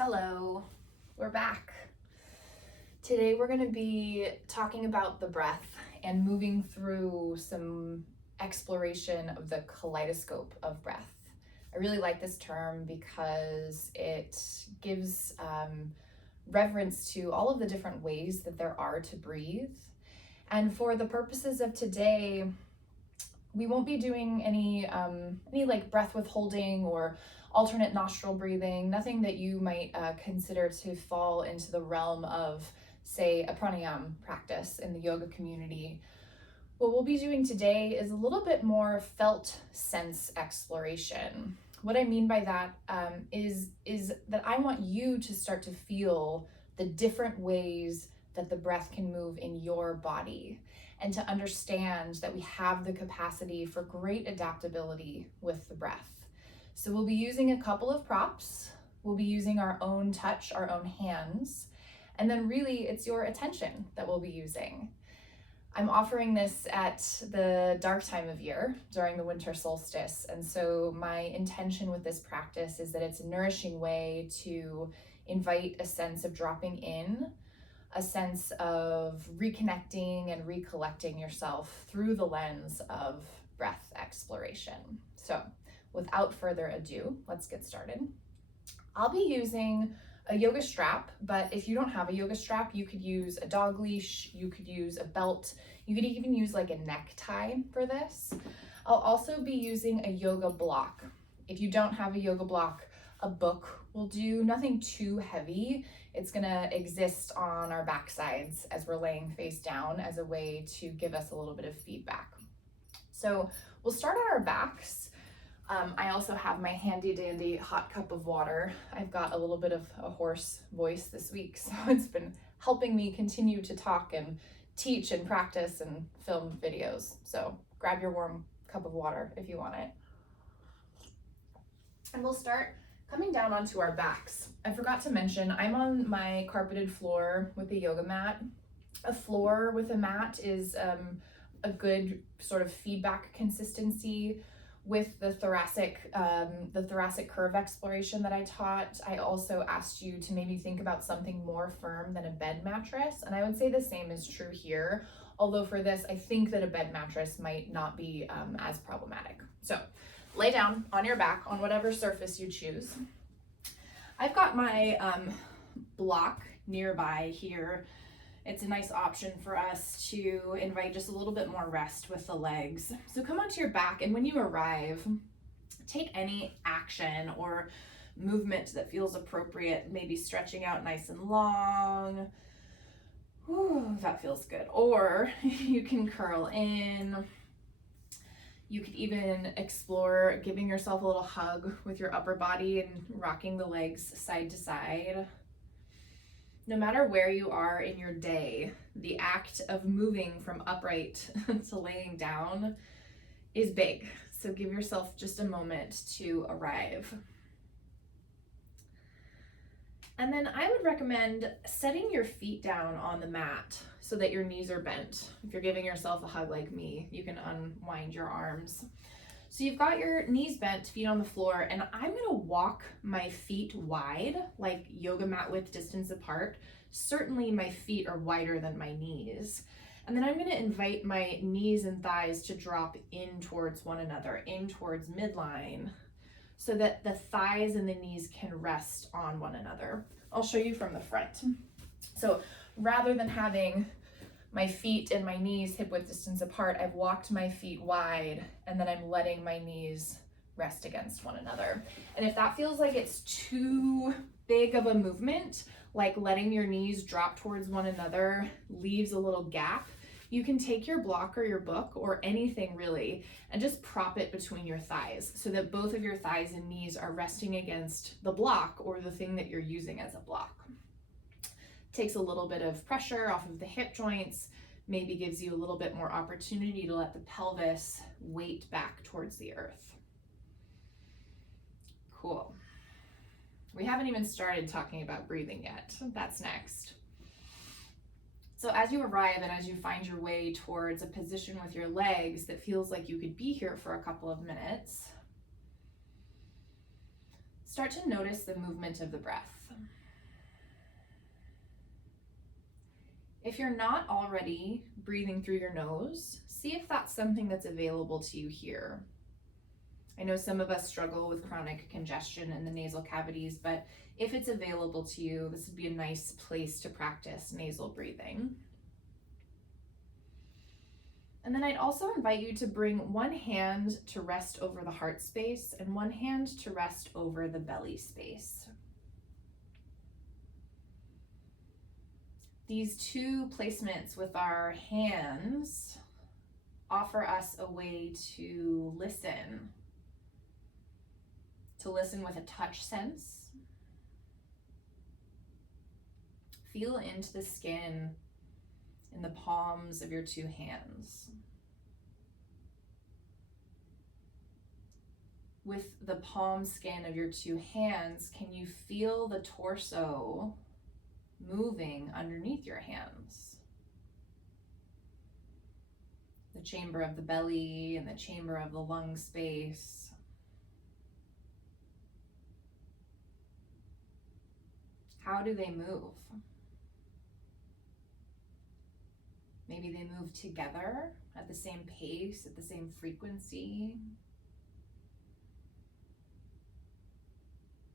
Hello, we're back. Today we're going to be talking about the breath and moving through some exploration of the kaleidoscope of breath. I really like this term because it gives reverence to all of the different ways that there are to breathe. And for the purposes of today, we won't be doing any like breath withholding or alternate nostril breathing, nothing that you might consider to fall into the realm of, say, a pranayama practice in the yoga community. What we'll be doing today is a little bit more felt sense exploration. What I mean by that is that I want you to start to feel the different ways that the breath can move in your body, and to understand that we have the capacity for great adaptability with the breath. So we'll be using a couple of props. We'll be using our own touch, our own hands, and then really it's your attention that we'll be using. I'm offering this at the dark time of year during the winter solstice, and so my intention with this practice is that it's a nourishing way to invite a sense of dropping in, a sense of reconnecting and recollecting yourself through the lens of breath exploration. So without further ado, let's get started. I'll be using a yoga strap, but if you don't have a yoga strap, you could use a dog leash, you could use a belt, you could even use like a necktie for this. I'll also be using a yoga block. If you don't have a yoga block, a book will do, nothing too heavy. It's gonna exist on our backsides as we're laying face down as a way to give us a little bit of feedback. So we'll start on our backs. I also have my handy dandy hot cup of water. I've got a little bit of a hoarse voice this week, so it's been helping me continue to talk and teach and practice and film videos. So grab your warm cup of water if you want it. And we'll start coming down onto our backs. I forgot to mention, I'm on my carpeted floor with a yoga mat. A floor with a mat is a good sort of feedback consistency with the thoracic curve exploration that I taught. I also asked you to maybe think about something more firm than a bed mattress, and I would say the same is true here, although for this I think that a bed mattress might not be as problematic. So lay down on your back on whatever surface you choose. I've got my block nearby here. It's a nice option for us to invite just a little bit more rest with the legs. So come onto your back, and when you arrive, take any action or movement that feels appropriate, maybe stretching out nice and long. Ooh, that feels good. Or you can curl in. You could even explore giving yourself a little hug with your upper body and rocking the legs side to side. No matter where you are in your day, the act of moving from upright to laying down is big. So give yourself just a moment to arrive. And then I would recommend setting your feet down on the mat so that your knees are bent. If you're giving yourself a hug like me, you can unwind your arms. So you've got your knees bent, feet on the floor, and I'm gonna walk my feet wide, like yoga mat width distance apart. Certainly my feet are wider than my knees. And then I'm gonna invite my knees and thighs to drop in towards one another, in towards midline, so that the thighs and the knees can rest on one another. I'll show you from the front. So rather than having my feet and my knees hip width distance apart, I've walked my feet wide, and then I'm letting my knees rest against one another. And if that feels like it's too big of a movement, like letting your knees drop towards one another leaves a little gap, you can take your block or your book or anything really and just prop it between your thighs so that both of your thighs and knees are resting against the block or the thing that you're using as a block. Takes a little bit of pressure off of the hip joints, maybe gives you a little bit more opportunity to let the pelvis weight back towards the earth. Cool. We haven't even started talking about breathing yet. That's next. So as you arrive and as you find your way towards a position with your legs that feels like you could be here for a couple of minutes, start to notice the movement of the breath. If you're not already breathing through your nose, see if that's something that's available to you here. I know some of us struggle with chronic congestion in the nasal cavities, but if it's available to you, this would be a nice place to practice nasal breathing. And then I'd also invite you to bring one hand to rest over the heart space and one hand to rest over the belly space. These two placements with our hands offer us a way to listen with a touch sense. Feel into the skin in the palms of your two hands. With the palm skin of your two hands, can you feel the torso moving underneath your hands? The chamber of the belly and the chamber of the lung space. How do they move? Maybe they move together at the same pace, at the same frequency.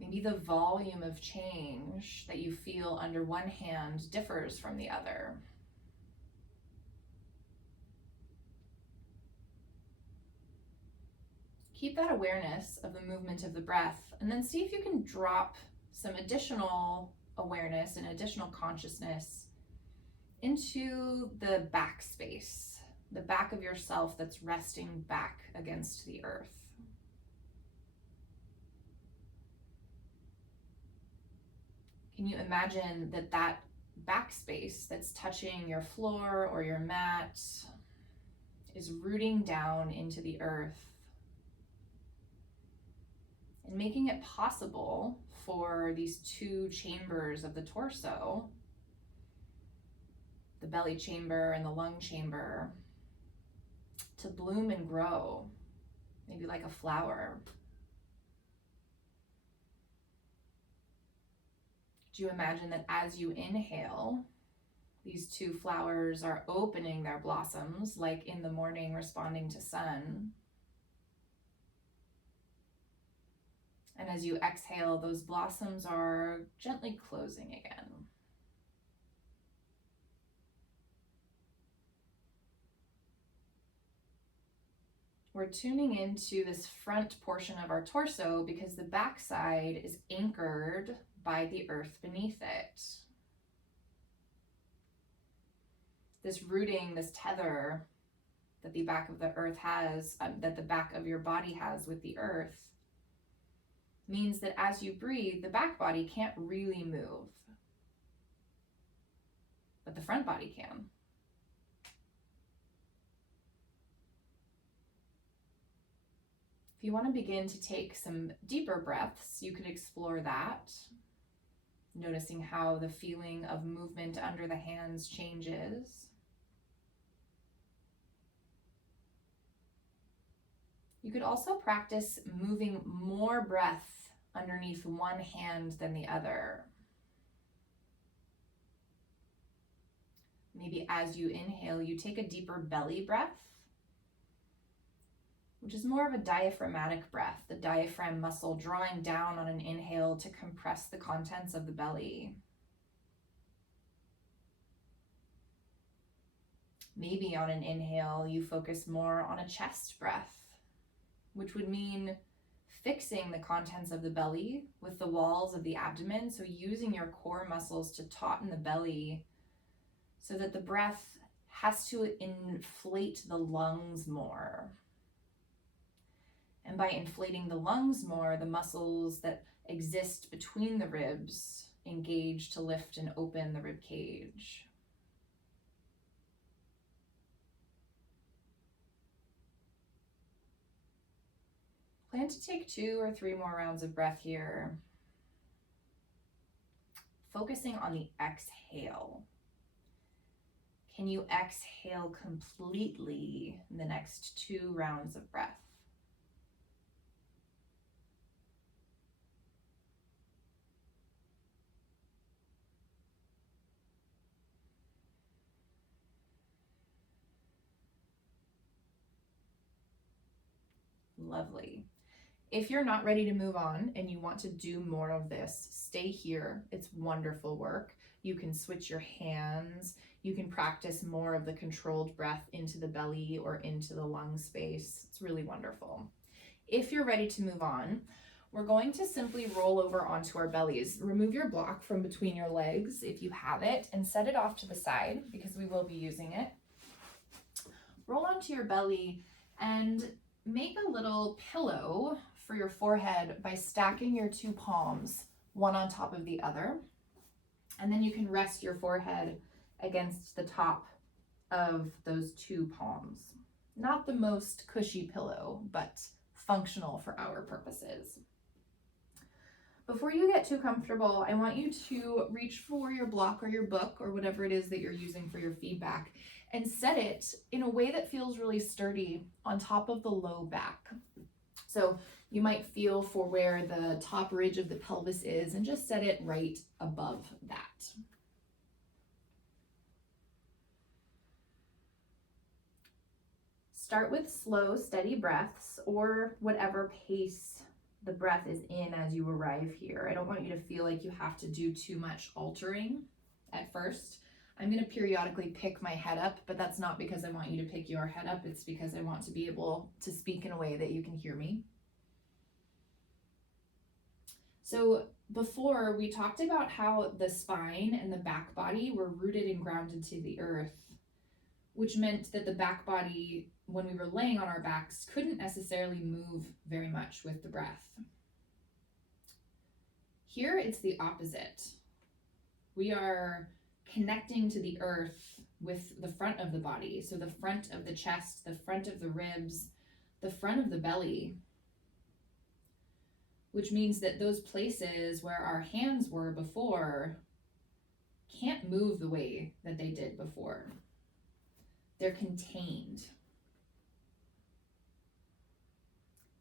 Maybe the volume of change that you feel under one hand differs from the other. Keep that awareness of the movement of the breath, and then see if you can drop some additional awareness and additional consciousness into the back space, the back of yourself that's resting back against the earth. Can you imagine that back space that's touching your floor or your mat is rooting down into the earth and making it possible for these two chambers of the torso, the belly chamber and the lung chamber, to bloom and grow, maybe like a flower. Do you imagine that as you inhale, these two flowers are opening their blossoms, like in the morning responding to sun? And as you exhale, those blossoms are gently closing again. We're tuning into this front portion of our torso because the backside is anchored by the earth beneath it. This rooting, this tether that the back of the earth has, that the back of your body has with the earth, means that as you breathe, the back body can't really move, but the front body can. If you want to begin to take some deeper breaths, you could explore that, noticing how the feeling of movement under the hands changes. You could also practice moving more breath underneath one hand than the other. Maybe as you inhale, you take a deeper belly breath, which is more of a diaphragmatic breath, the diaphragm muscle drawing down on an inhale to compress the contents of the belly. Maybe on an inhale, you focus more on a chest breath, which would mean fixing the contents of the belly with the walls of the abdomen, so using your core muscles to tauten the belly so that the breath has to inflate the lungs more. And by inflating the lungs more, the muscles that exist between the ribs engage to lift and open the rib cage. Plan to take 2 or 3 more rounds of breath here, focusing on the exhale. Can you exhale completely in the next 2 rounds of breath? Lovely. If you're not ready to move on and you want to do more of this, stay here. It's wonderful work. You can switch your hands. You can practice more of the controlled breath into the belly or into the lung space. It's really wonderful. If you're ready to move on, we're going to simply roll over onto our bellies. Remove your block from between your legs if you have it and set it off to the side because we will be using it. Roll onto your belly and make a little pillow for your forehead by stacking your two palms, one on top of the other. And then you can rest your forehead against the top of those two palms. Not the most cushy pillow, but functional for our purposes. Before you get too comfortable, I want you to reach for your block or your book or whatever it is that you're using for your feedback and set it in a way that feels really sturdy on top of the low back. So you might feel for where the top ridge of the pelvis is and just set it right above that. Start with slow, steady breaths or whatever pace the breath is in as you arrive here. I don't want you to feel like you have to do too much altering at first. I'm going to periodically pick my head up, but that's not because I want you to pick your head up. It's because I want to be able to speak in a way that you can hear me. So before, we talked about how the spine and the back body were rooted and grounded to the earth, which meant that the back body, when we were laying on our backs, couldn't necessarily move very much with the breath. Here, it's the opposite. We are connecting to the earth with the front of the body. So the front of the chest, the front of the ribs, the front of the belly, which means that those places where our hands were before can't move the way that they did before. They're contained.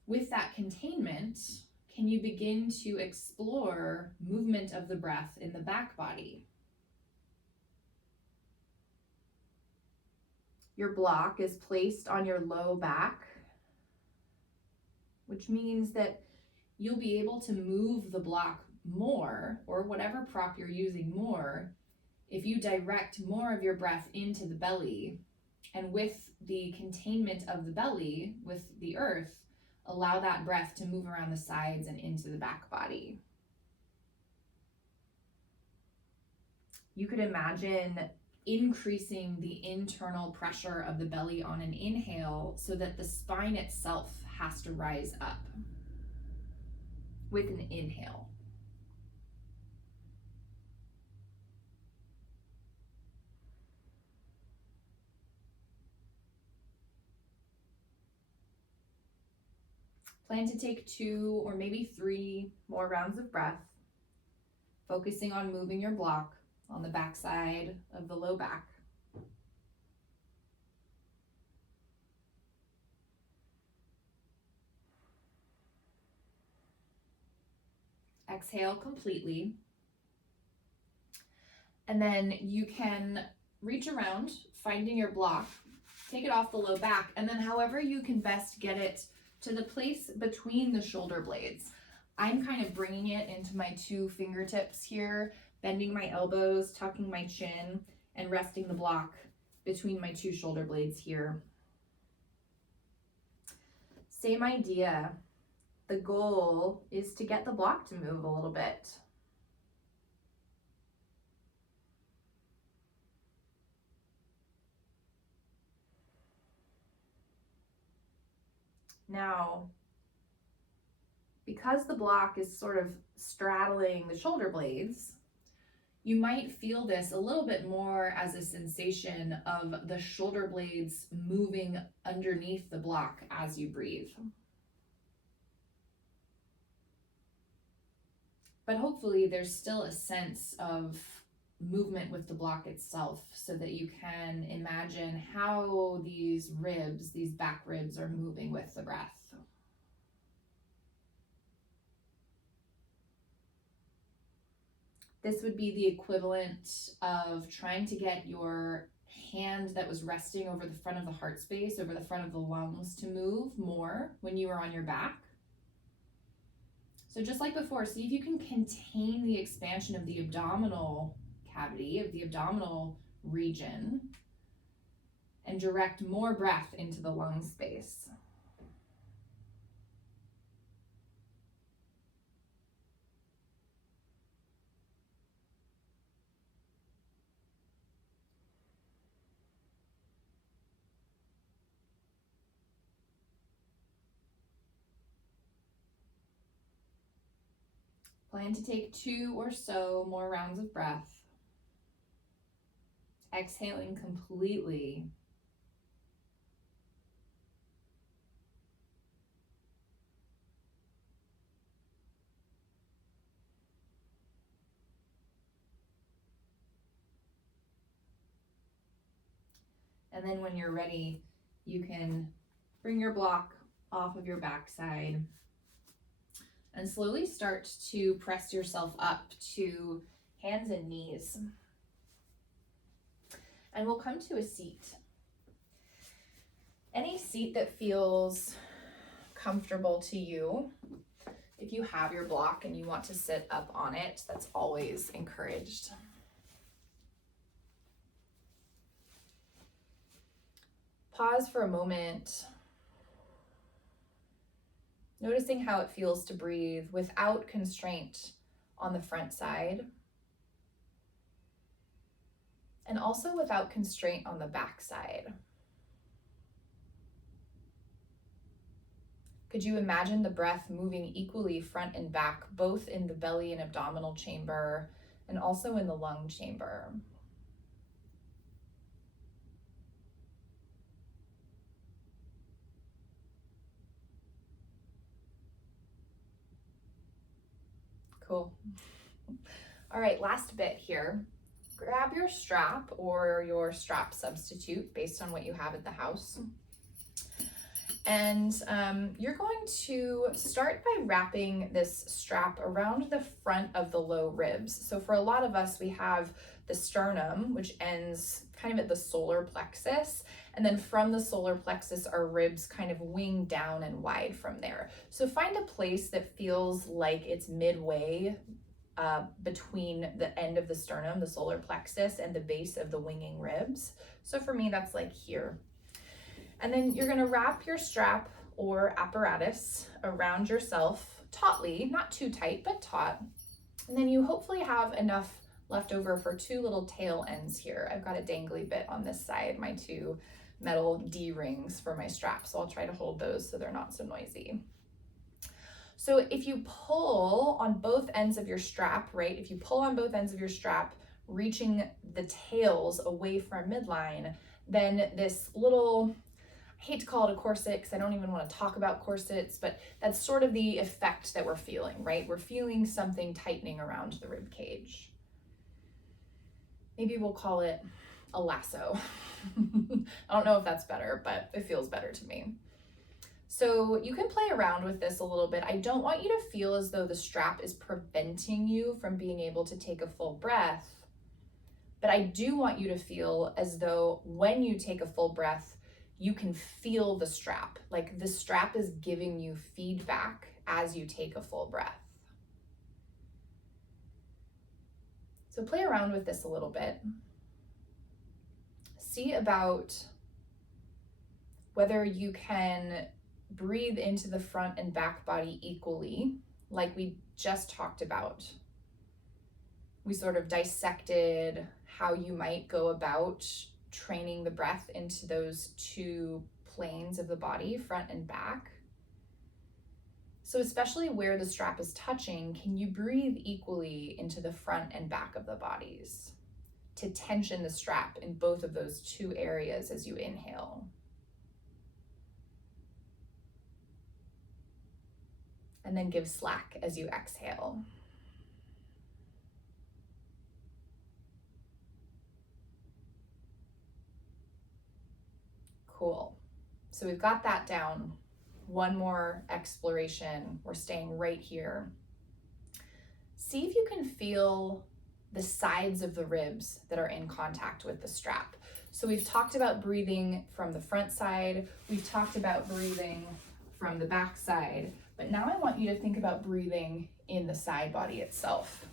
With that containment, can you begin to explore movement of the breath in the back body? Your block is placed on your low back, which means that you'll be able to move the block more, or whatever prop you're using more, if you direct more of your breath into the belly, and with the containment of the belly, with the earth, allow that breath to move around the sides and into the back body. You could imagine increasing the internal pressure of the belly on an inhale so that the spine itself has to rise up with an inhale. Plan to take 2 or maybe 3 more rounds of breath, focusing on moving your block on the back side of the low back. Exhale completely. And then you can reach around, finding your block, take it off the low back, and then however you can best get it to the place between the shoulder blades. I'm kind of bringing it into my 2 fingertips here, bending my elbows, tucking my chin, and resting the block between my 2 shoulder blades here. Same idea. The goal is to get the block to move a little bit. Now, because the block is sort of straddling the shoulder blades, you might feel this a little bit more as a sensation of the shoulder blades moving underneath the block as you breathe. But hopefully there's still a sense of movement with the block itself so that you can imagine how these ribs, these back ribs, are moving with the breath. This would be the equivalent of trying to get your hand that was resting over the front of the heart space, over the front of the lungs, to move more when you were on your back. So just like before, see if you can contain the expansion of the abdominal cavity, of the abdominal region, and direct more breath into the lung space. Plan to take 2 or so more rounds of breath. Exhaling completely. And then when you're ready, you can bring your block off of your backside and slowly start to press yourself up to hands and knees. And we'll come to a seat. Any seat that feels comfortable to you. If you have your block and you want to sit up on it, that's always encouraged. Pause for a moment, noticing how it feels to breathe without constraint on the front side, and also without constraint on the back side. Could you imagine the breath moving equally front and back, both in the belly and abdominal chamber, and also in the lung chamber? Cool. All right, last bit here. Grab your strap or your strap substitute based on what you have at the house. And you're going to start by wrapping this strap around the front of the low ribs. So for a lot of us, we have the sternum, which ends kind of at the solar plexus. And then from the solar plexus, our ribs kind of wing down and wide from there. So find a place that feels like it's midway between the end of the sternum, the solar plexus, and the base of the winging ribs. So for me, that's like here. And then you're gonna wrap your strap or apparatus around yourself tautly, not too tight, but taut. And then you hopefully have enough left over for 2 little tail ends here. I've got a dangly bit on this side, my 2 metal D-rings for my strap. So I'll try to hold those so they're not so noisy. So if you pull on both ends of your strap, right? If you pull on both ends of your strap, reaching the tails away from midline, then this little, I hate to call it a corset because I don't even want to talk about corsets, but that's sort of the effect that we're feeling, right? We're feeling something tightening around the rib cage. Maybe we'll call it a lasso. I don't know if that's better, but it feels better to me. So you can play around with this a little bit. I don't want you to feel as though the strap is preventing you from being able to take a full breath, but I do want you to feel as though when you take a full breath, you can feel the strap. Like the strap is giving you feedback as you take a full breath. So play around with this a little bit. See about whether you can breathe into the front and back body equally, like we just talked about. We sort of dissected how you might go about training the breath into those 2 planes of the body, front and back. So especially where the strap is touching, can you breathe equally into the front and back of the bodies to tension the strap in both of those 2 areas as you inhale? And then give slack as you exhale. Cool. So we've got that down. One more exploration. We're staying right here. See if you can feel the sides of the ribs that are in contact with the strap. So we've talked about breathing from the front side, we've talked about breathing from the back side, but now I want you to think about breathing in the side body itself.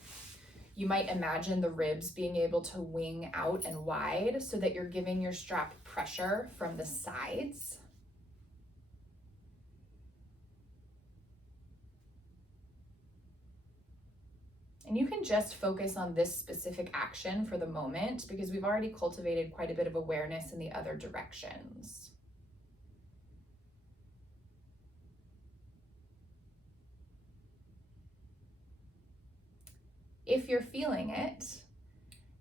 You might imagine the ribs being able to wing out and wide so that you're giving your strap pressure from the sides. And you can just focus on this specific action for the moment because we've already cultivated quite a bit of awareness in the other directions. If you're feeling it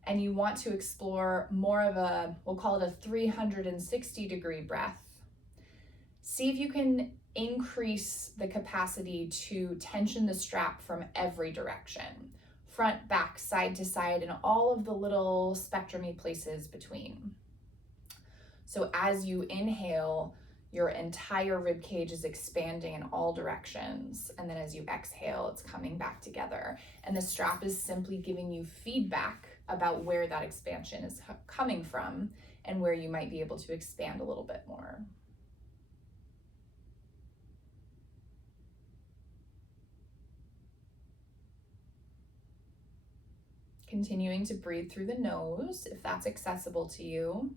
and you want to explore more of a, we'll call it a 360-degree breath, see if you can increase the capacity to tension the strap from every direction, front, back, side to side, and all of the little spectrumy places between. So as you inhale, your entire rib cage is expanding in all directions. And then as you exhale, it's coming back together. And the strap is simply giving you feedback about where that expansion is coming from and where you might be able to expand a little bit more. Continuing to breathe through the nose, if that's accessible to you.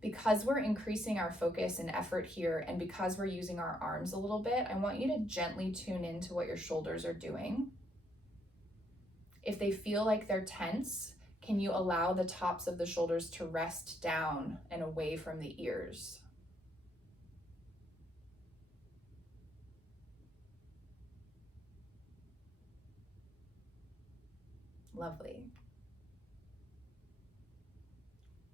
Because we're increasing our focus and effort here, and because we're using our arms a little bit, I want you to gently tune into what your shoulders are doing. If they feel like they're tense, can you allow the tops of the shoulders to rest down and away from the ears? Lovely.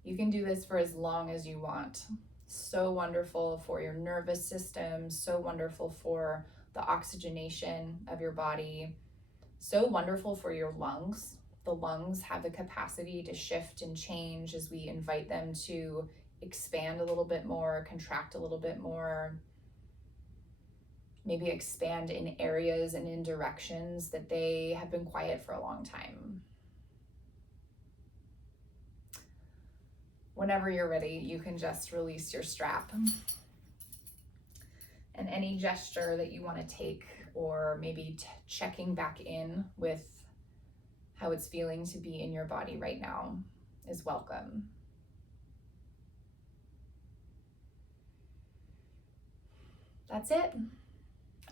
You can do this for as long as you want. So wonderful for your nervous system, so wonderful for the oxygenation of your body, so wonderful for your lungs. The lungs have the capacity to shift and change as we invite them to expand a little bit more, contract a little bit more, maybe expand in areas and in directions that they have been quiet for a long time. Whenever you're ready, you can just release your strap. And any gesture that you want to take, or maybe checking back in with how it's feeling to be in your body right now, is welcome. That's it.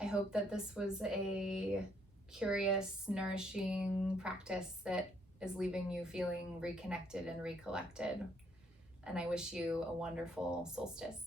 I hope that this was a curious, nourishing practice that is leaving you feeling reconnected and recollected. And I wish you a wonderful solstice.